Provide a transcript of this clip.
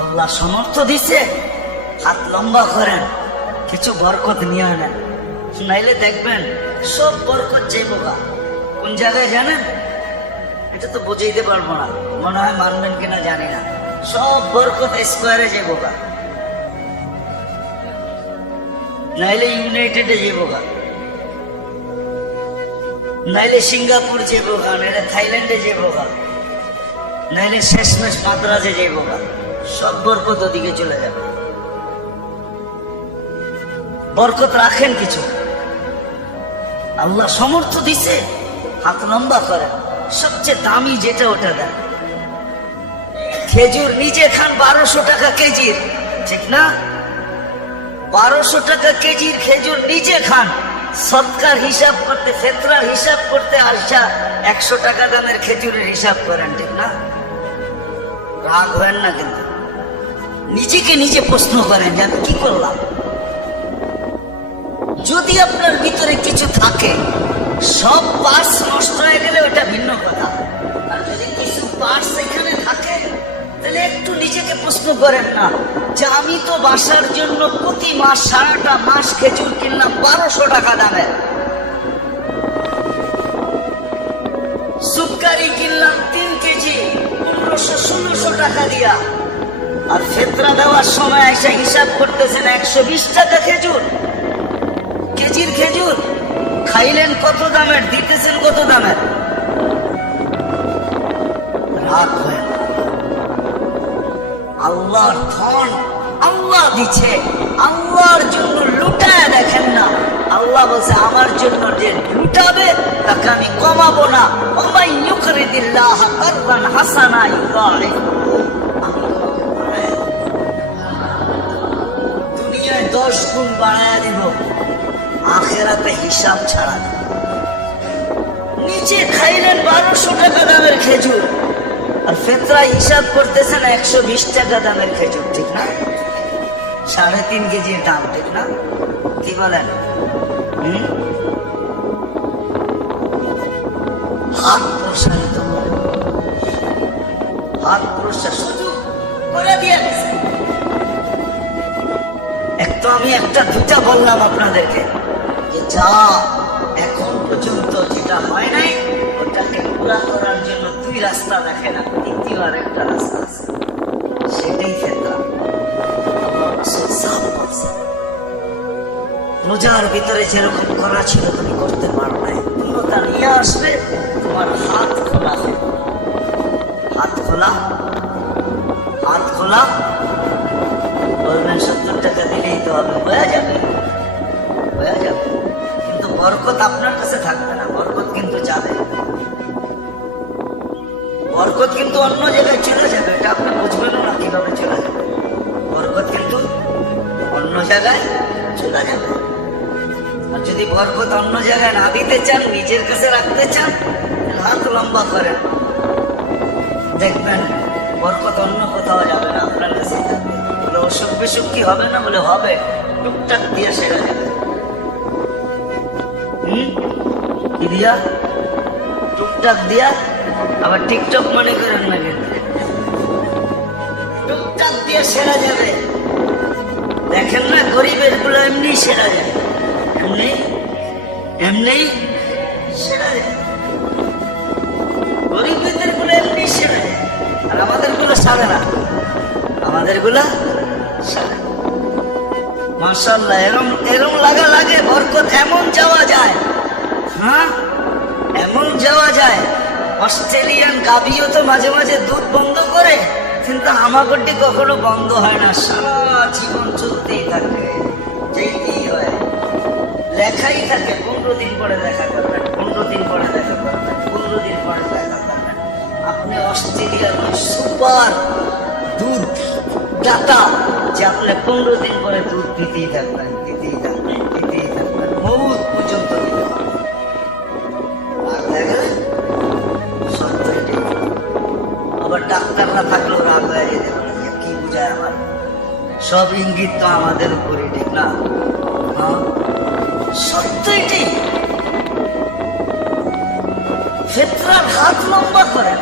আল্লাহ সমর্থ দিছে, হাত লম্বা করেন, কিছু বরকত নিয়ে আনেন, নাইলে দেখবেন সব বরকত যাইব গা। কোন জায়গায় জানেন? এটা তো বুঝাইতে পারবো না, মনে হয় মানবেন কিনা জানি না। সব বরকত স্কোয়ারে যাইব গা, নাইলে ইউনাইটেডে যাইব গা, নাইলে সিঙ্গাপুর যাইব গা, নাইলে থাইল্যান্ডে যাইব গা, নাইলে শেষমেশ মাদ্রাজে যাইব গা। সব বরকত ওদিকে চলে যাবে। বরকত রাখেন কিছু, আল্লাহ সমর্থ দিছে, হাত লম্বা করেন, সবচেয়ে দামি যেটা ওটা দেন। খেজুর নিজে খান 1200 টাকা কেজির, ঠিক না? 1200 টাকা কেজির খেজুর নিজে খান, সৎকার হিসাব করতে, ফেতরার হিসাব করতে আসা 100 টাকা দামের খেজুরের হিসাব করেন, ঠিক না? রাগ হয় না কিন্তু নিজেকে নিজে প্রশ্ন করেন যে আমি কি করলাম। যদি আপনার ভিতরে কিছু থাকে, সব পার্টস নষ্ট হয়ে গেলে ওটা ভিন্ন কথা, আর যদি কিছু পার্টস এখানে থাকে তাহলে একটু নিজেকে প্রশ্ন করেন না যে আমি তো বাসার জন্য প্রতি মাস সারাটা মাস খেজুর কিনলাম 1200 টাকা দামের, সুপারি কিনলাম 3 কেজি 1500-1600 টাকা দিয়া, আর ফেতরা দেওয়ার সময় এসে হিসাব করতেছেন 120 টাকা খেজুর, কেজির খেজুর খাইলেন কত দামের, দিতেছেন কত দামের। রাগ হয় না, আল্লাহর ধন আল্লাহ দিচ্ছে, আল্লাহর জন্য লুটায় দেখেন না। আল্লাহ বলছে আমার জন্য যে লুটাবে তাকে আমি কমাবো না। ওমাই ইউকরিদিল্লাহ কারদান হাসানা ইউদাইফু, দুনিয়ায় 10 গুণ বাড়ায়া দিব, আখেরাতে হিসাব ছাড়া। নিচে খাইলেন 1200 টাকা দামের খেজুর, আর ফেতরা হিসাব করতেছেন 120 টাকা দামের খেজুর, ঠিক না? 3.5 কেজির দাম, ঠিক না? কি বলেন? হাত প্রসারিত করে, হাত প্রসার সুযোগ করে দিয়ে গেছে। তো আমি একটা দুটা বললাম আপনাদেরকে যে যা এখন পর্যন্ত যেটা হয় নাই ওটাকে পুরা করার জন্য 2 রাস্তা দেখেন, দ্বিতীয় আর একটা রাস্তা আছে, সেটাই ফেতরা। রোজার ভিতরে যেরকম করা ছিল তুমি করতে পারো নাই, পূর্ণতা নিয়ে আসবে, তোমার হাত খোলা, হাত খোলা, হাত খোলা। বলবেন 70 টাকা দিলেই তো হবে, হয়ে যাবে, হয়ে যাবে, কিন্তু বরকত আপনার কাছে থাকবে না, বরকত কিন্তু যাবে, বরকত কিন্তু অন্য জায়গায় চলে যাবে। এটা আপনি বুঝবেন না কিভাবে চলে যাবে, বরকত কিন্তু অন্য জায়গায় চলে যাবে। আর যদি বরকত অন্য জায়গায় না দিতে চান, নিজের কাছে রাখতে চান, হাত লম্বা করেন, দেখবেন বরকত অন্য কোথাও যাবে না, আপনার কাছেই থাকবে। অসুখ বিসুখ কি হবে না? বলে হবে, টুকটাক দিয়ে সেরে যাবে। কি দিয়া? টুকটাক দিয়া। আবার টিকটক মনে করেন না, কিন্তু টুকটাক দিয়ে সেরা যাবে। দেখেন না গরিবের গুলো এমনি সেরা যায়, এমনি এমনি সেরা যায়, গরিবদের গুলো এমনি সেরা যায়, আর আমাদের গুলো সারে না, আমাদের গুলা সারে। মাশাআল্লাহ, এরম লাগা লাগে বরকত এমন যাওয়া যায়, হ্যাঁ এমন যাওয়া যায়। অস্ট্রেলিয়ান গাভীও তো মাঝে মাঝে দুধ বন্ধ করে, কিন্তু হামাগড্ডি কখনো বন্ধ হয় না, সারা জীবন চলতেই থাকে, যেতেই হয়, লেখাই থাকে 15 দিন পরে দেখা করবেন, 15 দিন পরে দেখা করবেন, 15 দিন পরে দেখা করবেন। আপনি অস্ট্রেলিয়ার সুপার দুধ দাতা যে আপনি 15 দিন পরে দুধ দিতেই থাকবেন, দিতেই থাকবেন, দিতেই থাকবেন, বহুত পর্যন্ত দিতে হবে। আবার ডাক্তাররা থাকলেও রাগ হয়ে যেতে পারে, কি বুঝায় আমার, সব ইঙ্গিত তো আমাদের উপরে, ঠিক না? সত্য এটি। ফেতরার হাত লম্বা করেন,